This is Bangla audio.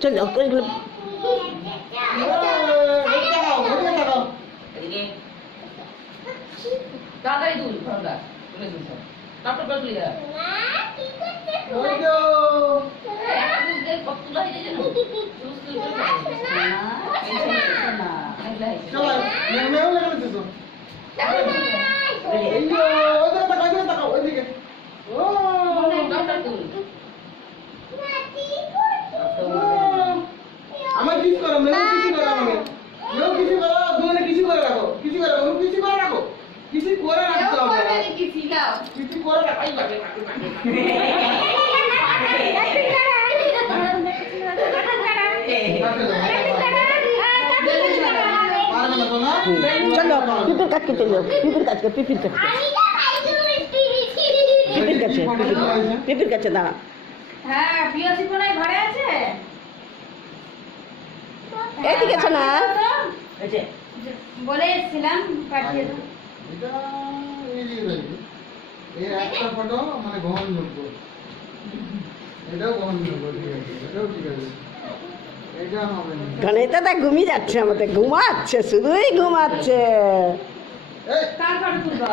চলো ওইগুলো তাড়াতাড়ি দুল ফোনটা তুলে দুল সব টপ টপ তুলে দাও কত তুলা হয়ে যায় আমার কিছু করো মেয়ে কিছু করো আমাকে মেয়ে কিছু করো দুজনে কিছু করে রাখো কিছু করে রাখো কিছু করে রাখো কিছু করে রাখতে হবে কিছু দাও কিছু করে রাখো এই লাগে চলো পিপির কাছকে চলো পিপির কাছকে পিপির কাছে পিপির কাছে দাঁড়া। হ্যাঁ পিয়াসি কোনায় ঘরে আছে এদিকে আছে না বলে এসেছিলাম পাঠিয়ে দাও এটা এই যে এই একটা ফটো মানে গ্রহণযোগ্য এটাও গ্রহণযোগ্য ঠিক আছে এটাও ঠিক আছে এটা হবে না গণিতা তা ঘুমিয়ে যাচ্ছে আমাদের ঘুমাচ্ছে শুধুই ঘুমাচ্ছে এই তারপরে তুলবা